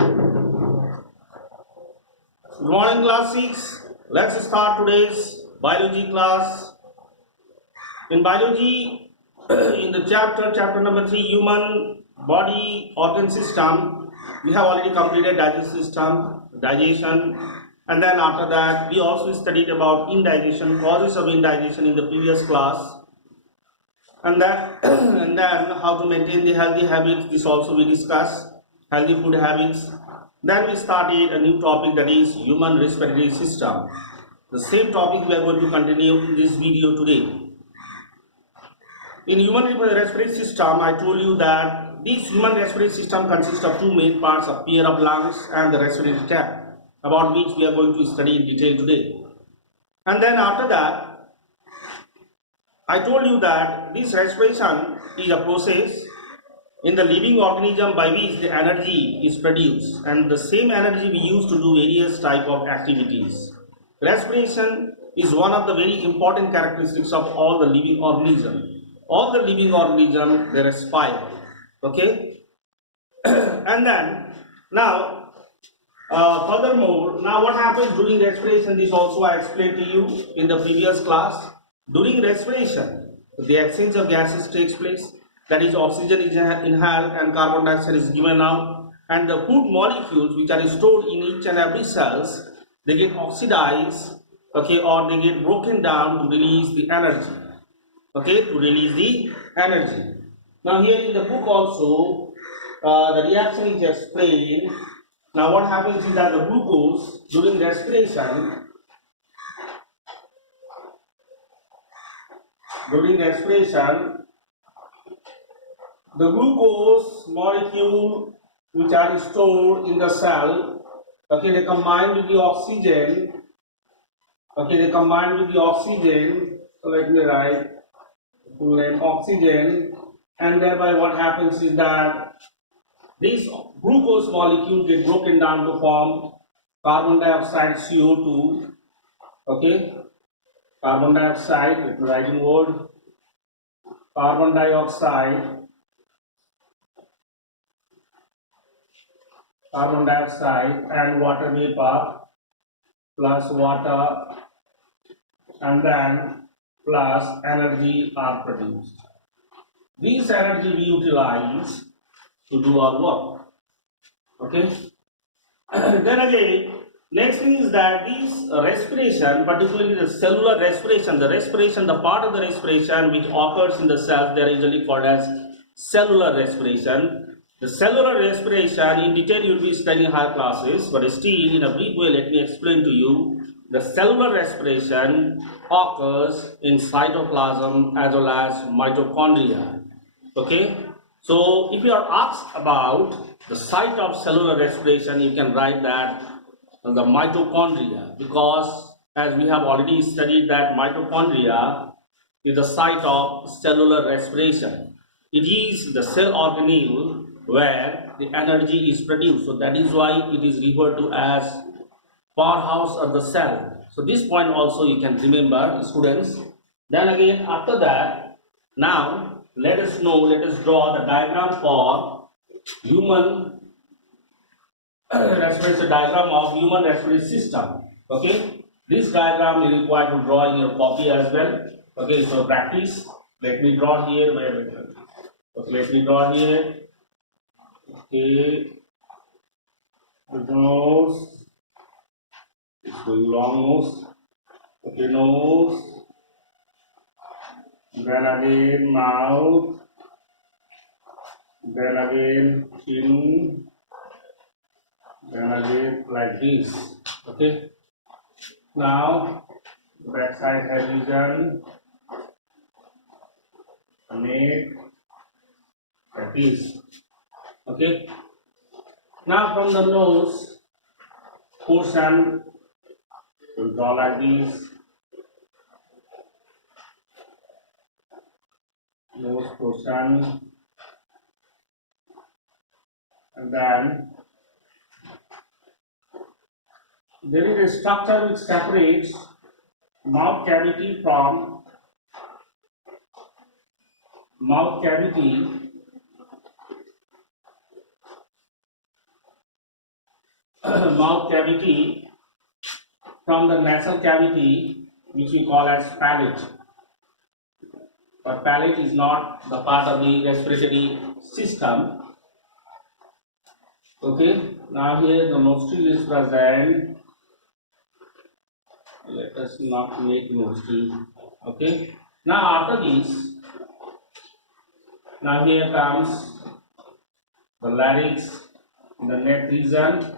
Good morning, class 6. Let's start today's biology class. In biology, in the chapter number 3, human body organ system, we have already completed digestive system, digestion, and then after that, we also studied about indigestion, causes of indigestion in the previous class, and then and then how to maintain the healthy habits. This also we discussed, healthy food habits. Then we started a new topic, that is human respiratory system. The same topic we are going to continue in this video today. In human respiratory system, I told you that this human respiratory system consists of two main parts, a pair of lungs and the respiratory tract, about which we are going to study in detail today. And then after that, I told you that this respiration is a process in the living organism by which the energy is produced, and the same energy we use to do various type of activities. Respiration is one of the very important characteristics of all the living organism. All the living organism, they respire. Okay. And then now furthermore, now what happens during respiration, this also I explained to you in the previous class. During respiration, the exchange of gases takes place, that is oxygen is inhaled and carbon dioxide is given out, and the food molecules which are stored in each and every cells, they get oxidized, okay, or they get broken down to release the energy, okay, to release the energy. Now here in the book also, the reaction is explained. Now what happens is that the glucose during respiration, the glucose molecule which are stored in the cell, okay, they combine with the oxygen, so let me write full name oxygen, and thereby what happens is that this glucose molecule get broken down to form carbon dioxide, CO2, okay, carbon dioxide, let me write in word, carbon dioxide and water vapor plus water, and then plus energy are produced. This energy we utilize to do our work. Okay. Then again, next thing is that this respiration, particularly the cellular respiration, the part of the respiration which occurs in the cells, they are usually called as cellular respiration. The cellular respiration, in detail you will be studying in higher classes, but still in a brief way let me explain to you. The cellular respiration occurs in cytoplasm as well as mitochondria. Okay. So if you are asked about the site of cellular respiration, you can write that the mitochondria, because as we have already studied that mitochondria is the site of cellular respiration. It is the cell organelle where the energy is produced. So that is why it is referred to as powerhouse of the cell. So this point also you can remember, students. Then again after that, now let us draw the diagram for human respiratory diagram of human respiratory system. Okay, this diagram you require to draw in your copy as well. Okay, so practice. Let me draw here. Okay, let me draw here. Okay, the nose. It's going long nose. Okay, nose. Then again mouth. Then again chin. Then again like this. Okay. Now back side head region, neck, like this. Okay. Now from the nose portion, we'll draw like this. Nose portion, and then there is a structure which separates mouth cavity from mouth cavity from the nasal cavity, which we call as palate. But palate is not the part of the respiratory system. Okay, now here the nostril is present. Let us not make nostril. Okay, now after this, now here comes the larynx, the neck region.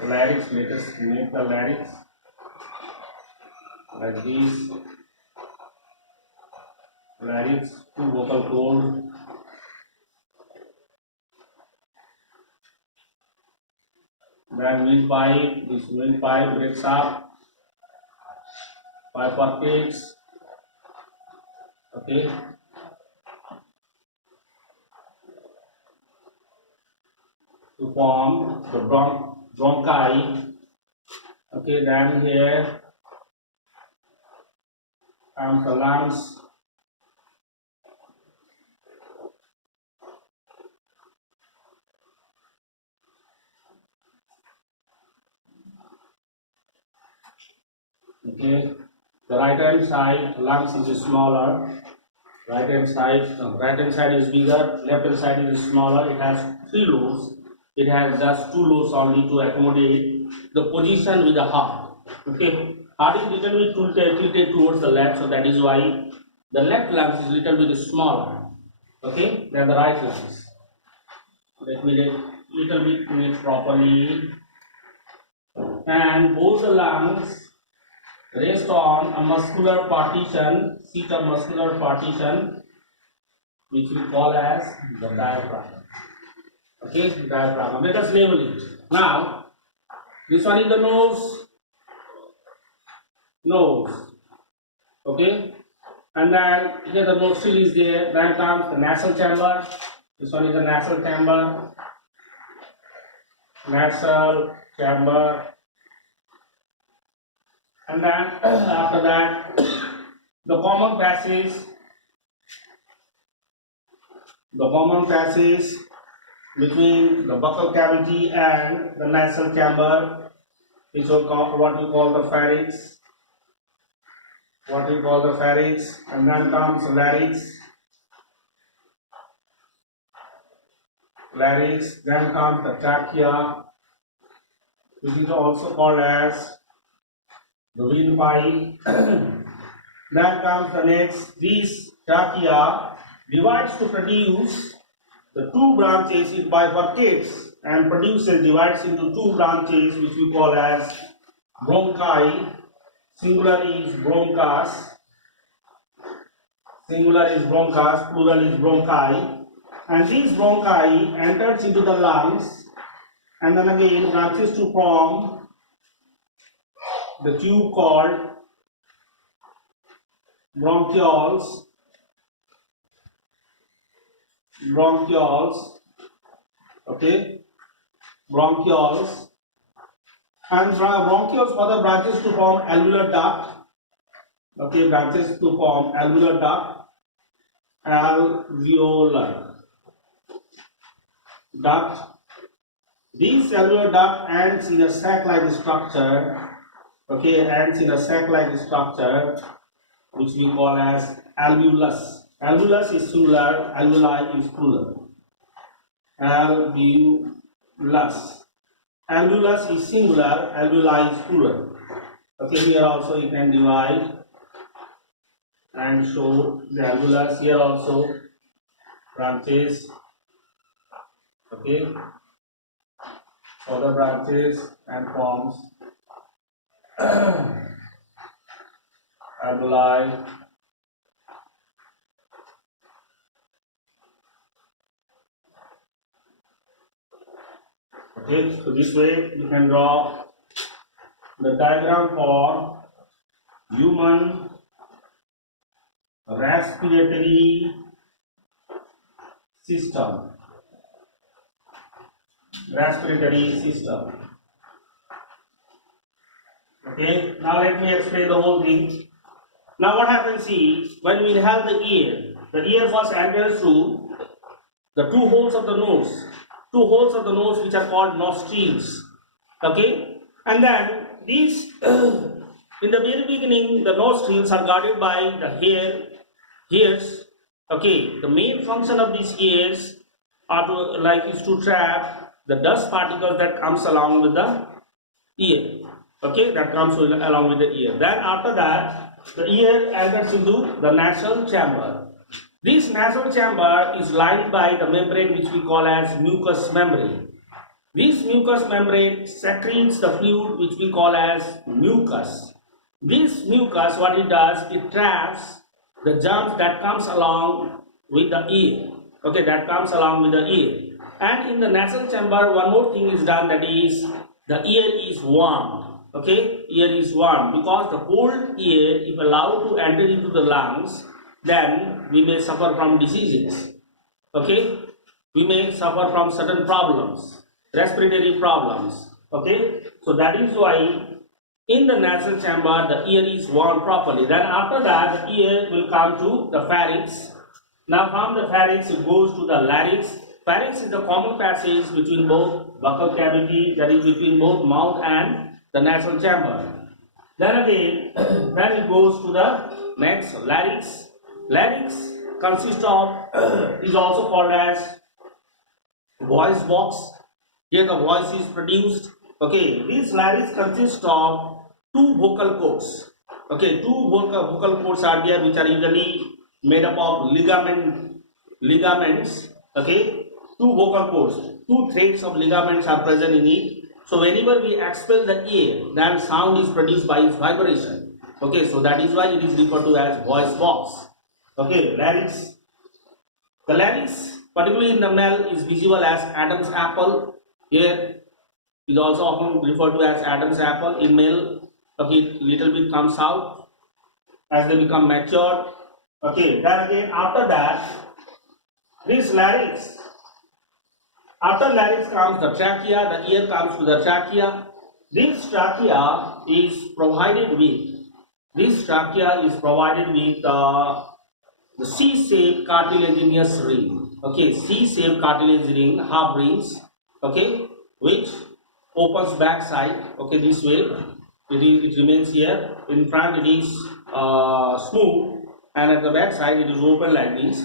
Larynx, let us make the larynx like this. Larynx, two vocal cord. Then windpipe, this windpipe breaks up, bifurcates, okay. To form the bronchi, okay. Then here comes the lungs. Okay, the right hand side lungs is smaller. Right hand side is bigger. Left hand side is smaller. It has 3 lobes. It has just 2 lobes only to accommodate the position with the heart. Okay, heart is little bit tilted towards the left, so that is why the left lungs is little bit smaller. Okay, than the right lungs. Let me little bit do it properly. And both the lungs rest on a muscular partition, sheet of muscular partition, which we call as the diaphragm. Okay, diaphragm. Let us label it. Now, this one is the nose. Okay, and then here the nostril is there. Then comes the nasal chamber. This one is the nasal chamber. Nasal chamber. And then after that, the common passage between the buccal cavity and the nasal chamber is what we call the pharynx. And then comes larynx. Then comes the trachea, which is also called as the windpipe. Then comes the next. This trachea divides to produce the 2 branches. It bifurcates and divides into 2 branches, which we call as bronchi. Singular is bronchus, plural is bronchi. And these bronchi enters into the lungs and then again branches to form the tube called bronchioles. Okay, bronchioles. And bronchioles further branches to form alveolar duct. Okay, branches to form alveolar duct. These alveolar duct ends in a sac-like structure. Okay, ends in a sac-like structure, which we call as alveolus. Alveolus is singular, alveoli is plural. Alveolus is singular, alveoli is plural. Okay, here also you can divide and show the alveolus. Here also branches. Okay, other branches and forms alveoli. Okay, so this way you can draw the diagram for human respiratory system. Okay, now let me explain the whole thing. Now what happens is, when we inhale the ear first enters through the 2 holes of the nose, which are called nostrils. Okay, and then these in the very beginning the nostrils are guarded by the hairs. Okay, the main function of these hairs are to is to trap the dust particles that comes along with the ear. Okay, that comes along with the ear. Then after that, the ear enters into the nasal chamber. This nasal chamber is lined by the membrane which we call as mucous membrane. This mucous membrane secretes the fluid which we call as mucus. This mucus, what it does, it traps the germs that comes along with the ear. Okay, that comes along with the ear. And in the nasal chamber, one more thing is done, that is the ear is warmed. Okay, ear is warmed because the cold air, if allowed to enter into the lungs, then we may suffer from diseases. Okay, we may suffer from certain problems, respiratory problems. Okay, so that is why in the nasal chamber the ear is warmed properly. Then after that the ear will come to the pharynx. Now from the pharynx it goes to the larynx. Pharynx is the common passage between both buccal cavity, that is between both mouth and the nasal chamber. Then again then it goes to the next larynx. Larynx consists of is also called as voice box. Here the voice is produced. Okay, this larynx consists of two vocal cords. Okay, two vocal cords are there, which are usually made up of ligaments. Okay, two vocal cords, two threads of ligaments are present in it. So whenever we expel the air, then sound is produced by its vibration. Okay, so that is why it is referred to as voice box. Okay, larynx. The larynx, particularly in the male, is visible as Adam's apple. Here is also often referred to as Adam's apple. In male, okay, little bit comes out as they become matured. Okay, then again after that, this larynx. After larynx comes the trachea. The ear comes to the trachea. This trachea is provided with the C-shaped cartilaginous ring. Okay, C-shaped cartilaginous ring, half rings. Okay, which opens back side. Okay, this way it remains here. In front it is smooth, and at the back side it is open like this.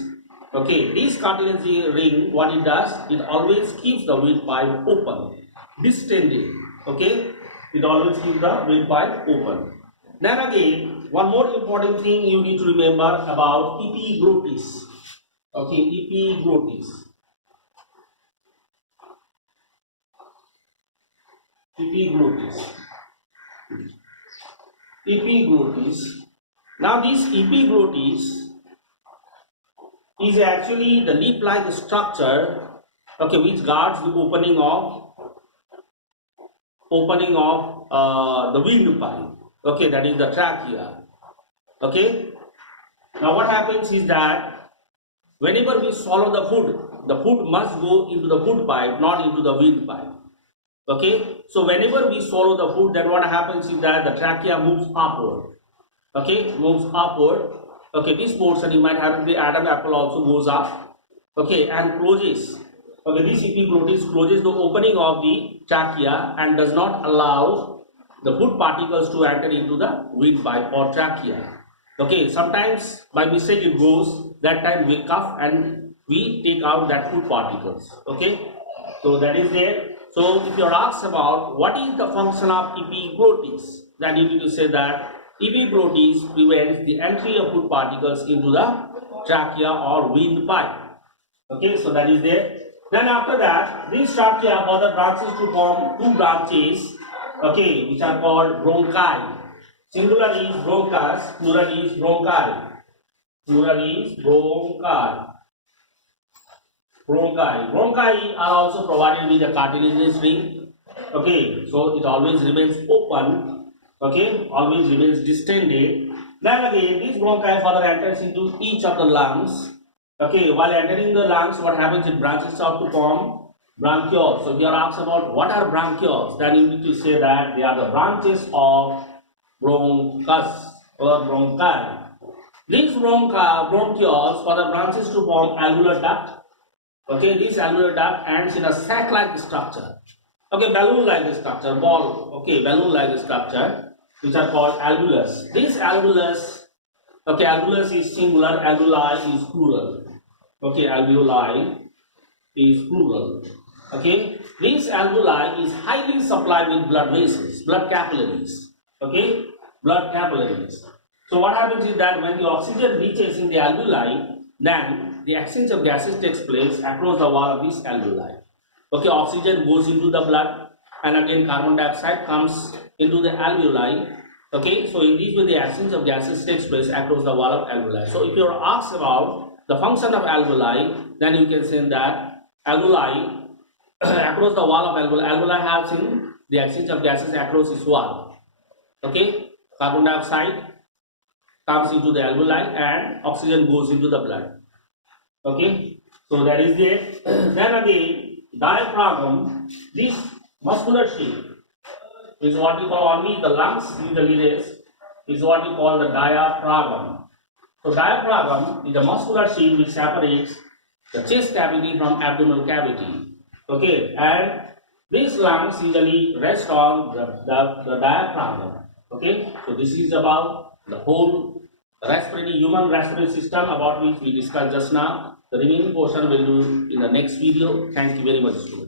Okay, this cartilaginous ring, what it does, it always keeps the windpipe open, distended. Okay, it always keeps the windpipe open. Then again, one more important thing you need to remember about epiglottis. Okay, epiglottis. Epiglottis. Now this epiglottis is actually the leaf-like structure, okay, which guards the opening of the windpipe. Okay, that is the trachea. Okay. Now what happens is that whenever we swallow the food must go into the food pipe, not into the windpipe. Okay, so whenever we swallow the food, then what happens is that the trachea moves upward. Okay, moves upward. Okay, this portion you might have the Adam apple also goes up. Okay, and closes. Okay, this epiglottis closes the opening of the trachea and does not allow the food particles to enter into the windpipe or trachea. Okay, sometimes by mistake it goes. That time we cough and we take out that food particles. Okay, so that is there. So if you are asked about what is the function of epiglottis, then you need to say that epiglottis prevents the entry of food particles into the trachea or windpipe. Okay, so that is there. Then after that, this trachea further branches to form two branches, okay, which are called bronchi. Singular is bronchus, plural is bronchi. Bronchi are also provided with a cartilaginous ring. Okay, so it always remains open. Okay, always remains distended. Then again, this bronchi further enters into each of the lungs. Okay, while entering the lungs, what happens? It branches out to form bronchioles. So if you are asked about what are bronchioles, then you need to say that they are the branches of bronchus or bronchi. These bronchioles further branches to form alveolar duct. Okay, this alveolar duct ends in a sac-like structure. Okay, balloon-like structure, ball. Okay, balloon-like structure, which are called alveolus. This alveolus, okay, alveolus is singular, alveoli is plural. Okay, alveoli is plural. Okay, this alveoli is highly supplied with blood vessels, blood capillaries. Okay, blood capillaries. So what happens is that when the oxygen reaches in the alveoli, then the exchange of gases takes place across the wall of this alveoli. Okay, oxygen goes into the blood, and again carbon dioxide comes into the alveoli. Okay, so in this way the exchange of gases takes place across the wall of alveoli. So if you are asked about the function of alveoli, then you can say that alveoli across the wall of alveoli have seen the exchange of gases across its wall. Okay, carbon dioxide comes into the alveoli and oxygen goes into the blood. Okay, so that is it. Then again, diaphragm, this muscular sheath is what we call, only the lungs usually is what we call the diaphragm. So diaphragm is a muscular sheath which separates the chest cavity from abdominal cavity. Okay, and these lungs usually rest on the diaphragm. Okay, so this is about the whole human respiratory system about which we discussed just now. The remaining portion will do in the next video. Thank you very much, students.